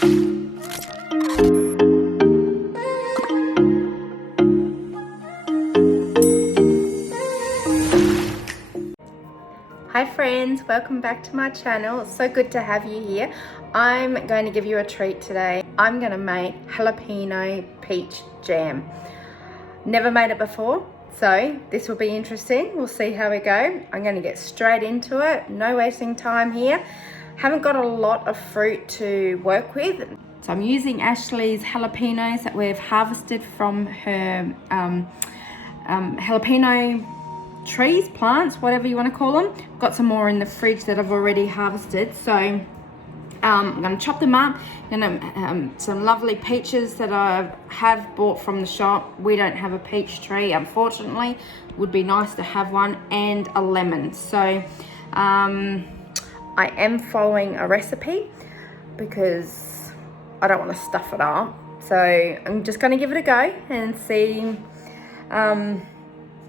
Hi friends, welcome back to my channel. It's so good to have you here. I'm going to give you a treat today. I'm going to make jalapeno peach jam. Never made it before, so this will be interesting. We'll see how we go. I'm going to get straight into it. No wasting time here. Haven't got a lot of fruit to work with. So I'm using Ashley's jalapenos that we've harvested from her jalapeno trees, plants, whatever you want to call them. Got some more in the fridge that I've already harvested, so I'm going to chop them up. Some lovely peaches that I have bought from the shop. We don't have a peach tree, unfortunately. Would be nice to have one, and a lemon. So I am following a recipe because I don't want to stuff it up. So I'm just going to give it a go and see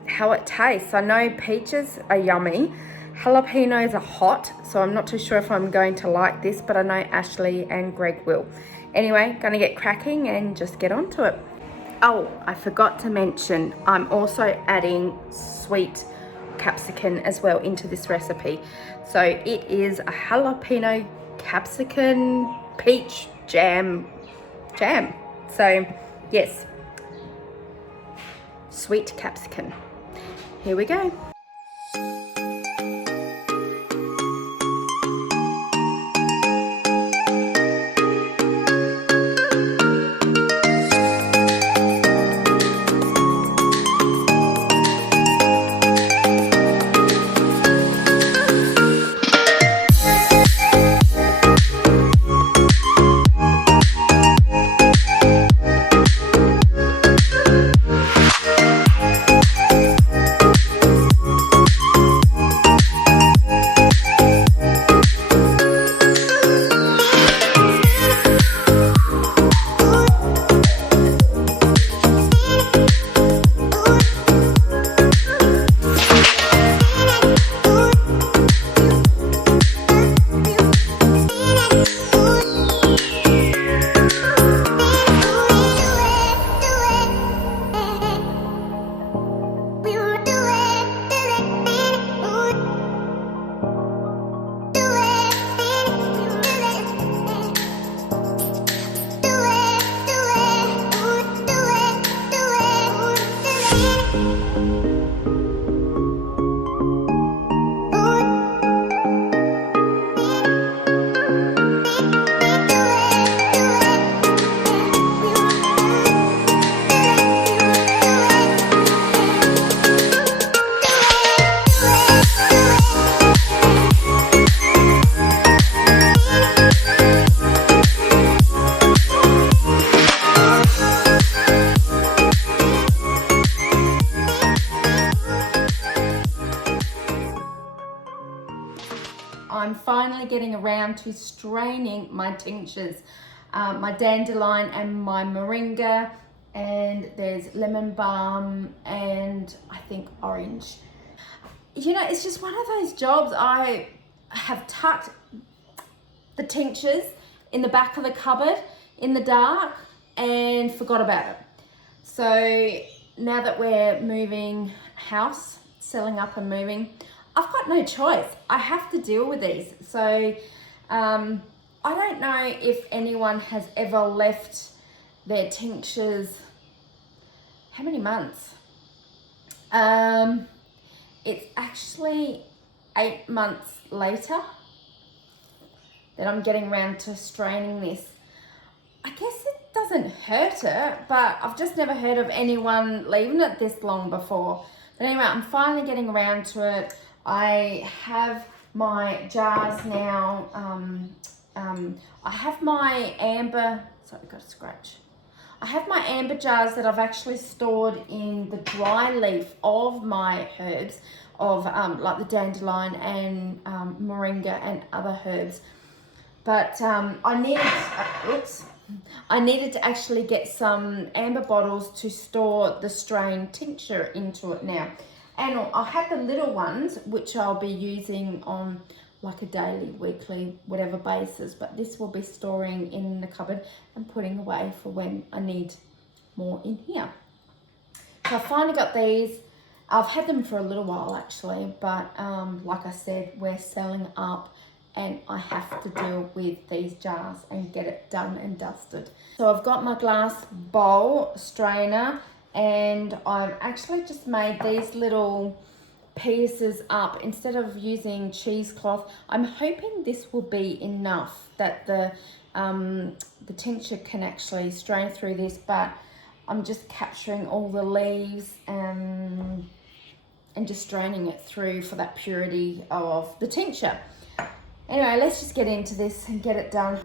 how it tastes. I know peaches are yummy. Jalapenos are hot, so I'm not too sure if I'm going to like this, but I know Ashley and Greg will. Anyway, gonna get cracking and just get onto it. Oh, I forgot to mention, I'm also adding sweet capsicum as well into this recipe. So it is a jalapeno capsicum peach jam. So yes, sweet capsicum. Here we go. I'm finally getting around to straining my tinctures, my dandelion and my moringa, and there's lemon balm and I think orange. You know, it's just one of those jobs. I have tucked the tinctures in the back of the cupboard in the dark and forgot about it. So now that we're moving house, selling up and moving, I've got no choice. I have to deal with these. So I don't know if anyone has ever left their tinctures, how many months? It's actually 8 months later that I'm getting around to straining this. I guess it doesn't hurt it, but I've just never heard of anyone leaving it this long before. But anyway, I'm finally getting around to it. I have my jars now. I have my amber, sorry, got a scratch. I have my amber jars that I've actually stored in the dry leaf of my herbs, of like the dandelion and moringa and other herbs. But I needed to actually get some amber bottles to store the strained tincture into it now. And I had the little ones, which I'll be using on like a daily, weekly, whatever basis, but this will be storing in the cupboard and putting away for when I need more in here. So I finally got these. I've had them for a little while actually, but like I said, we're selling up and I have to deal with these jars and get it done and dusted. So I've got my glass bowl strainer, and I've actually just made these little pieces up instead of using cheesecloth. I'm hoping this will be enough that the tincture can actually strain through this, but I'm just capturing all the leaves and just straining it through for that purity of the tincture. Anyway, let's just get into this and get it done.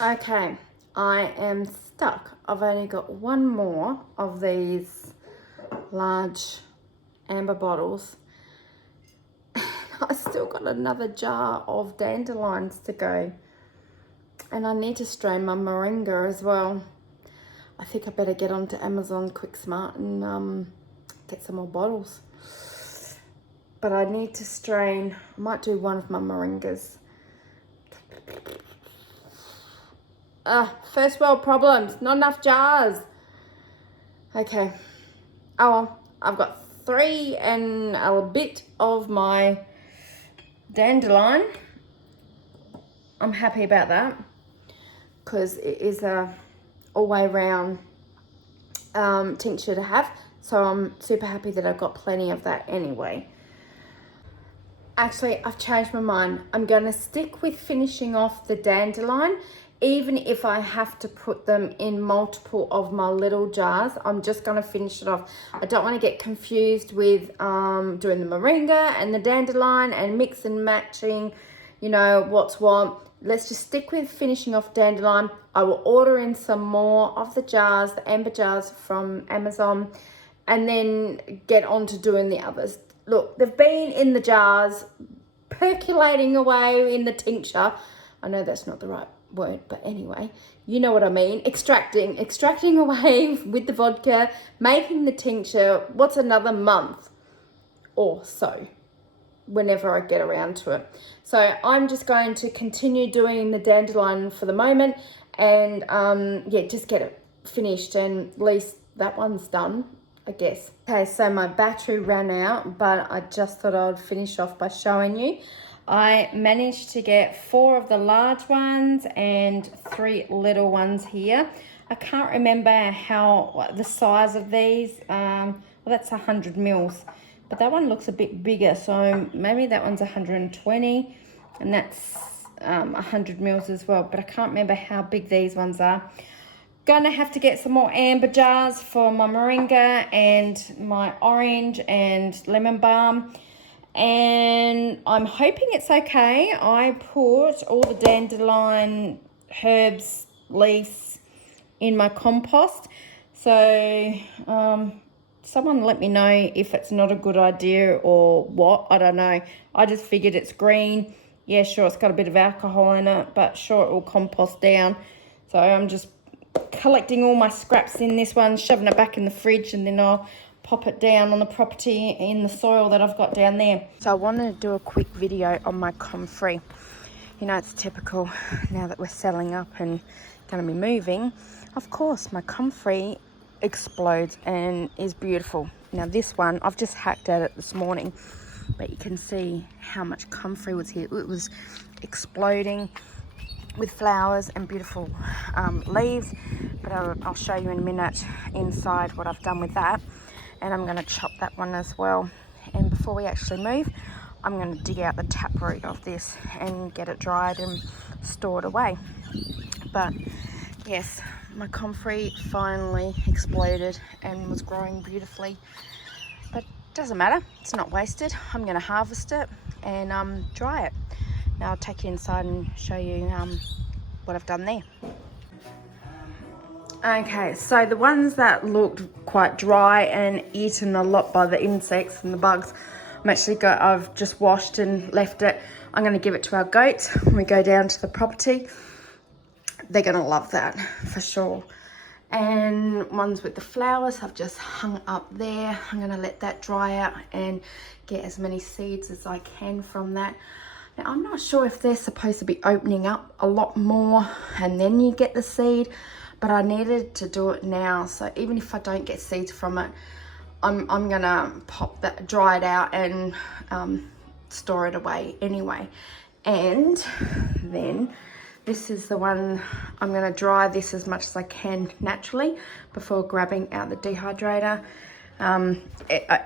Okay, I am stuck. I've only got one more of these large amber bottles. I still got another jar of dandelions to go. And I need to strain my moringa as well. I think I better get onto Amazon Quick Smart and get some more bottles. but I need to strain. I might do one of my moringas. First world problems, not enough jars. Okay, oh well, I've got 3 and a bit of my dandelion. I'm happy about that because it is a all-way round tincture to have, so I'm super happy that I've got plenty of that anyway. Actually, I've changed my mind. I'm going to stick with finishing off the dandelion, even if I have to put them in multiple of my little jars. I'm just going to finish it off. I don't want to get confused with doing the moringa and the dandelion and mix and matching, you know, what's what. Let's just stick with finishing off dandelion. I will order in some more of the jars, the amber jars from Amazon, and then get on to doing the others. Look, they've been in the jars, percolating away in the tincture. I know that's not the right word, but anyway, you know what I mean. Extracting away with the vodka, making the tincture. What's another month or so, whenever I get around to it. So I'm just going to continue doing the dandelion for the moment, and yeah, just get it finished, and at least that one's done, I guess. Okay, so my battery ran out, but I just thought I'd finish off by showing you. I managed to get 4 of the large ones and 3 little ones here. I can't remember what the size of these. Well, that's 100 mils. But that one looks a bit bigger, so maybe that one's 120, and that's 100 mils as well. But I can't remember how big these ones are. Gonna have to get some more amber jars for my moringa and my orange and lemon balm. And I'm hoping it's okay. I put all the dandelion herbs, leaves in my compost. So, someone let me know if it's not a good idea or what. I don't know. I just figured it's green. Yeah, sure, it's got a bit of alcohol in it, but sure, it will compost down. So I'm just collecting all my scraps in this one, shoving it back in the fridge, and then I'll pop it down on the property in the soil that I've got down there. So I wanted to do a quick video on my comfrey. You know, it's typical now that we're selling up and going to be moving. Of course, my comfrey explodes and is beautiful. Now this one, I've just hacked at it this morning, but you can see how much comfrey was here. It was exploding with flowers and beautiful leaves, but I'll show you in a minute inside what I've done with that. And I'm going to chop that one as well. And before we actually move, I'm going to dig out the taproot of this and get it dried and stored away. But yes, my comfrey finally exploded and was growing beautifully, but it doesn't matter, it's not wasted. I'm going to harvest it and dry it. Now I'll take you inside and show you what I've done there. Okay, so the ones that looked quite dry and eaten a lot by the insects and the bugs, I've just washed and left it. I'm going to give it to our goats when we go down to the property. They're going to love that for sure. And ones with the flowers I've just hung up there. I'm going to let that dry out and get as many seeds as I can from that. Now I'm not sure if they're supposed to be opening up a lot more and then you get the seed, but I needed to do it now. So even if I don't get seeds from it, I'm going to dry it out and store it away anyway. And then this is the one, I'm going to dry this as much as I can naturally before grabbing out the dehydrator.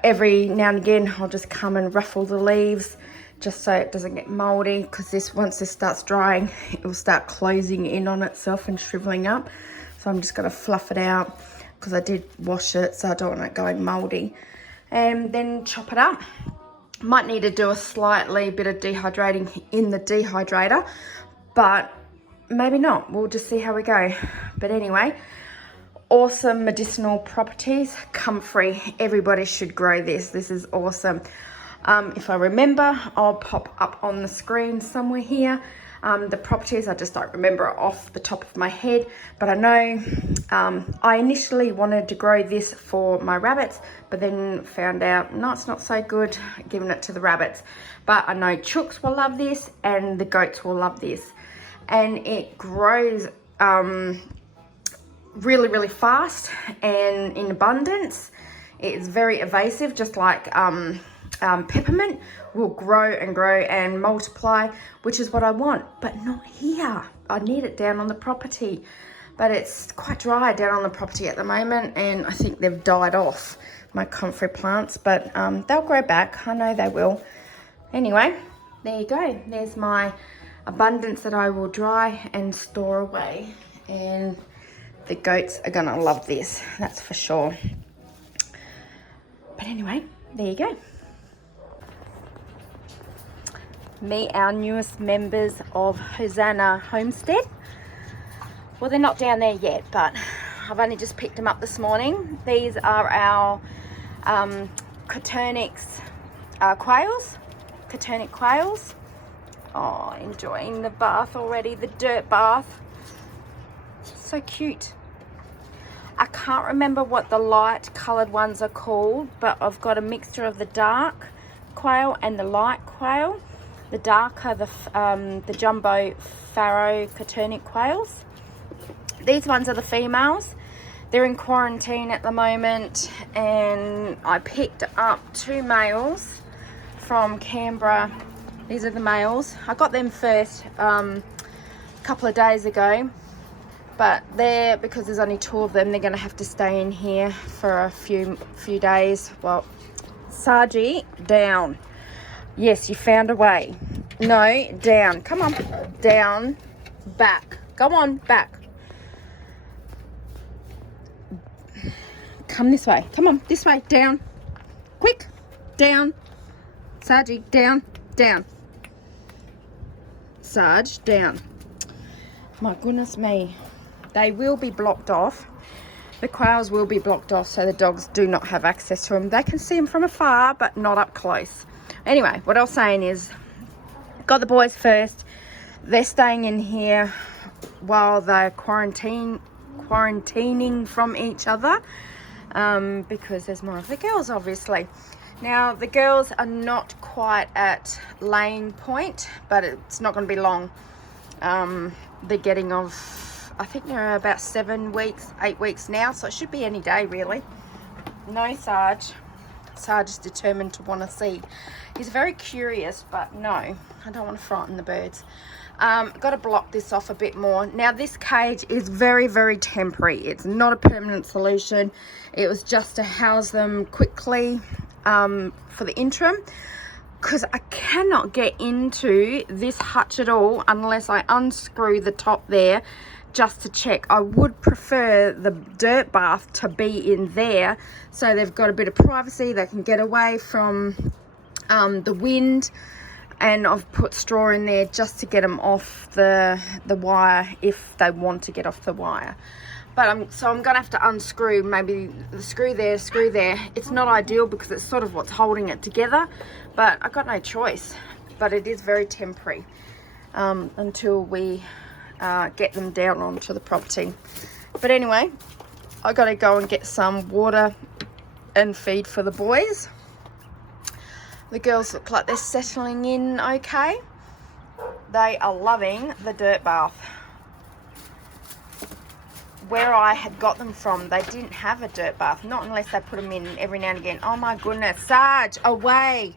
Every now and again I'll just come and ruffle the leaves just so it doesn't get moldy, because once this starts drying, it will start closing in on itself and shriveling up. So I'm just going to fluff it out because I did wash it, so I don't want it going moldy. And then chop it up. Might need to do a slightly bit of dehydrating in the dehydrator, but maybe not. We'll just see how we go. But anyway, awesome medicinal properties. Comfrey. Everybody should grow this. This is awesome. If I remember, I'll pop up on the screen somewhere here. The properties, I just don't remember off the top of my head, but I know I initially wanted to grow this for my rabbits, but then found out, no, it's not so good giving it to the rabbits. But I know chooks will love this and the goats will love this. And it grows really, really fast and in abundance. It's very evasive, just like peppermint will grow and grow and multiply, which is what I want, but not here. I need it down on the property. But it's quite dry down on the property at the moment, and I think they've died off, my comfrey plants, but they'll grow back. I know they will. Anyway, there you go. There's my abundance that I will dry and store away, and the goats are gonna love this, that's for sure. But anyway, there you go. Meet our newest members of Hosanna Homestead. Well, they're not down there yet, but I've only just picked them up this morning. These are our Coturnic's quails. Coturnic quails. Oh, enjoying the bath already, the dirt bath. So cute. I can't remember what the light coloured ones are called, but I've got a mixture of the dark quail and the light quail. The dark are the jumbo farrow Coturnic quails. These ones are the females. They're in quarantine at the moment, and I picked up 2 males from Canberra. These are the males. I got them first a couple of days ago, but because there's only 2 of them, they're going to have to stay in here for a few days. Well, Sargie, down. Yes, you found a way. No, down. Come on, down, back. Go on, back. Come this way. Come on, this way. Down. Quick. Down. Sargie, down. Down. Sarge, down. My goodness me. They will be blocked off. The quails will be blocked off so the dogs do not have access to them. They can see them from afar, but not up close. Anyway, what I was saying is, got the boys first. They're staying in here while they're quarantining from each other. Because there's more of the girls, obviously. Now, the girls are not quite at laying point, but it's not going to be long. They're getting of, I think they're about 7 weeks, 8 weeks now, so it should be any day, really. No, Sarge. Sarge is determined to want to see. He's very curious, but no, I don't want to frighten the birds. Got to block this off a bit more. Now, this cage is very, very temporary. It's not a permanent solution. It was just to house them quickly for the interim, because I cannot get into this hutch at all unless I unscrew the top there just to check. I would prefer the dirt bath to be in there, so they've got a bit of privacy. They can get away from the wind. And I've put straw in there just to get them off the wire if they want to get off the wire. But I'm going to have to unscrew maybe the screw there. It's not ideal because it's sort of what's holding it together, but I've got no choice. But it is very temporary until we get them down onto the property. But anyway, I got to go and get some water and feed for the boys. The girls look like they're settling in okay. They are loving the dirt bath. Where I had got them from, they didn't have a dirt bath. Not unless they put them in every now and again. Oh my goodness, Sarge, away.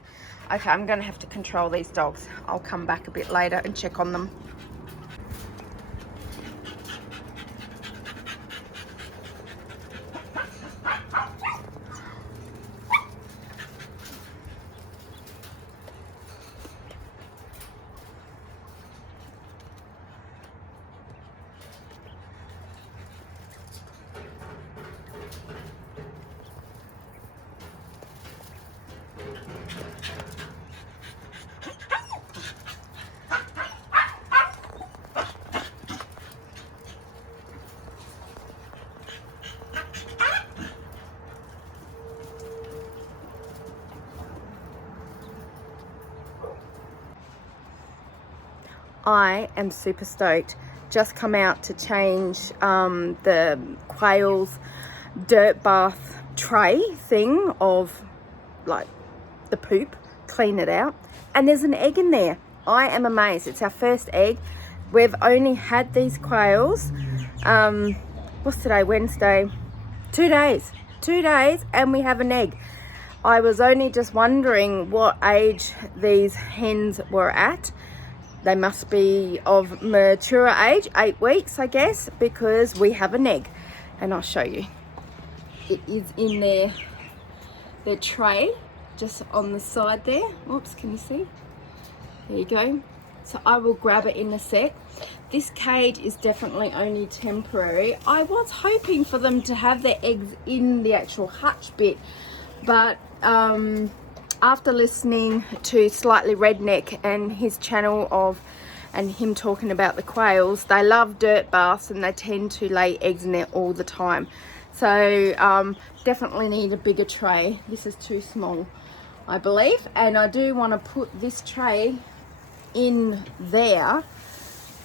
Okay, I'm going to have to control these dogs. I'll come back a bit later and check on them. I am super stoked just come out to change the quail's dirt bath tray thing of like the poop, clean it out, and there's an egg in there. I am amazed. It's our first egg. We've only had these quails, what's today, Wednesday? 2 days, and we have an egg. I was only just wondering what age these hens were at. They must be of mature age, 8 weeks, I guess, because we have an egg. And I'll show you. It is in their tray, just on the side there. Oops, can you see? There you go. So I will grab it in a sec. This cage is definitely only temporary. I was hoping for them to have their eggs in the actual hutch bit, but after listening to Slightly Redneck and his channel and him talking about the quails, they love dirt baths and they tend to lay eggs in there all the time. So definitely need a bigger tray. This is too small, I believe, and I do want to put this tray in there.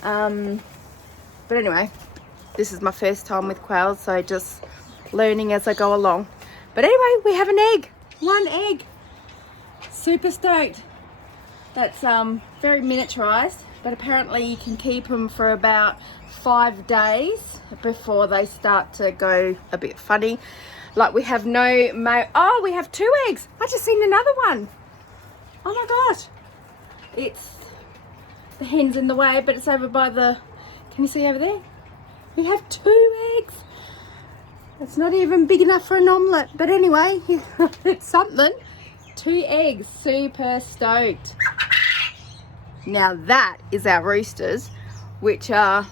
But anyway, this is my first time with quails, so just learning as I go along. But anyway, we have an egg. 1 egg. Super stoked. That's very miniaturized, but apparently you can keep them for about 5 days before they start to go a bit funny. Like we have no oh, we have 2 eggs. I just seen another one. Oh my gosh. It's the hen's in the way, but it's over by the, can you see over there? We have 2 eggs. It's not even big enough for an omelette, but anyway, it's something. 2 eggs, super stoked. Now that is our roosters, which are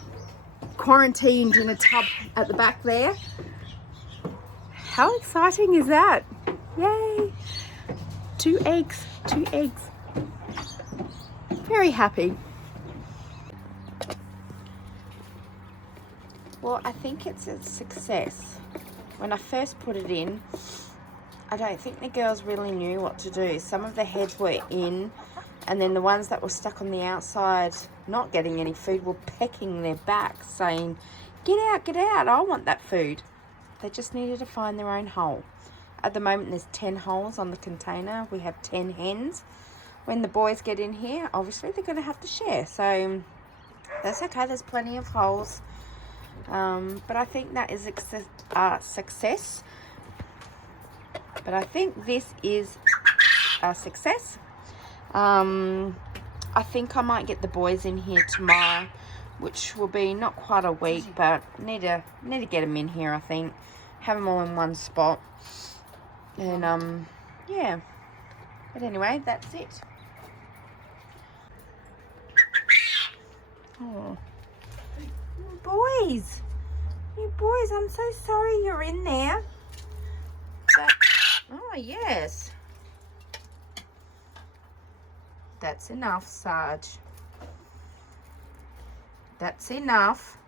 quarantined in a tub at the back there. How exciting is that? Yay! 2 eggs, 2 eggs. Very happy. Well, I think it's a success. When I first put it in, I don't think the girls really knew what to do. Some of the heads were in, and then the ones that were stuck on the outside not getting any food were pecking their back, saying, get out, I want that food. They just needed to find their own hole. At the moment, there's 10 holes on the container. We have 10 hens. When the boys get in here, obviously they're going to have to share. So that's okay, there's plenty of holes. But I think that is a success. But I think this is a success. I think I might get the boys in here tomorrow, which will be not quite a week, but need to get them in here, I think. Have them all in one spot. And, yeah. But anyway, that's it. Oh. You boys, I'm so sorry you're in there. But, oh, yes. That's enough, Sarge. That's enough.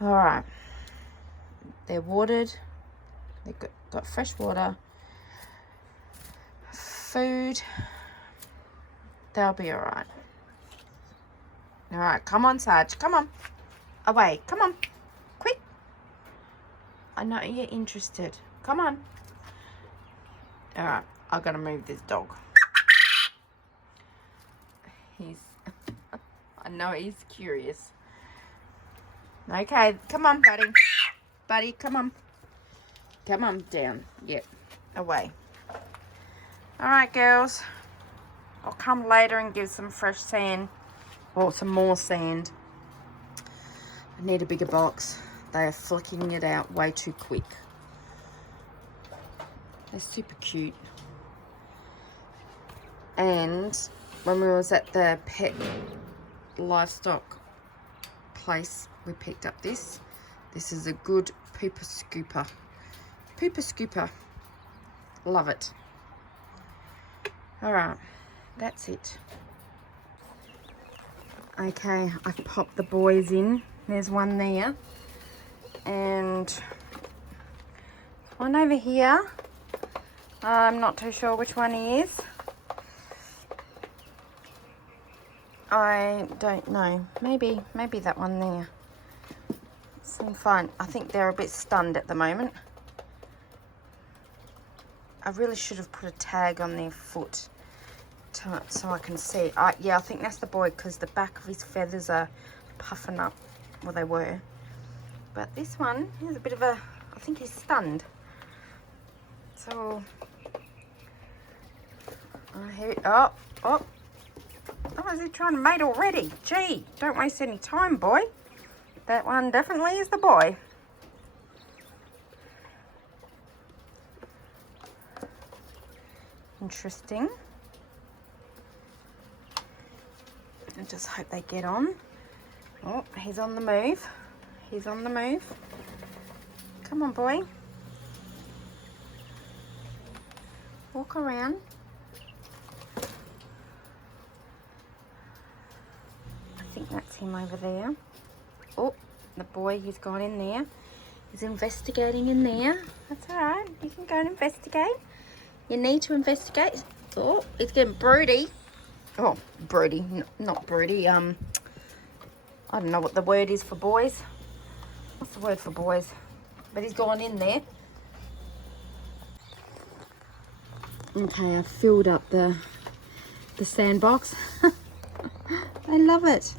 All right. They're watered. They've got fresh water. Food. They'll be all right. All right, come on, Sarge. Come on. Away. Come on. Quick. I know you're interested. Come on. All right, I've got to move this dog. I know he's curious. Okay, come on, buddy. Buddy, come on. Come on, down. Yep, away. All right, girls. I'll come later and give some fresh sand. Or some more sand. I need a bigger box. They are flicking it out way too quick. They're super cute. And when we was at the pet livestock place, we picked up this. This is a good pooper scooper. Pooper scooper. Love it. Alright, that's it. Okay, I popped the boys in. There's one there. And one over here. I'm not too sure which one he is. I don't know. Maybe that one there. Seem fine. I think they're a bit stunned at the moment. I really should have put a tag on their foot so I can see. Yeah, I think that's the boy because the back of his feathers are puffing up. Well, they were. But this one is a bit of a... I think he's stunned. So... Oh, is he trying to mate already? Gee, don't waste any time, boy. That one definitely is the boy. Interesting. I just hope they get on. Oh, he's on the move. He's on the move. Come on, boy. Walk around. I think that's him over there. Oh, the boy, he's gone in there. He's investigating in there. That's all right. You can go and investigate. You need to investigate. Oh, it's getting broody. Oh, broody, not broody. I don't know what the word is for boys. What's the word for boys? But he's gone in there. Okay, I've filled up the sandbox. They love it.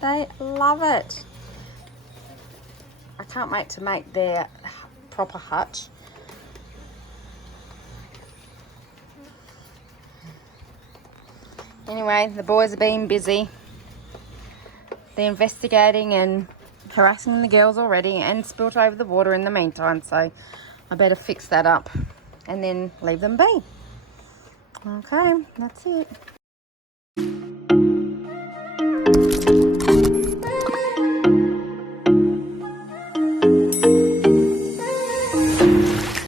They love it. I can't wait to make their proper hutch. Anyway, the boys are being busy. They're investigating and harassing the girls already and spilt over the water in the meantime. So I better fix that up and then leave them be. Okay, that's it.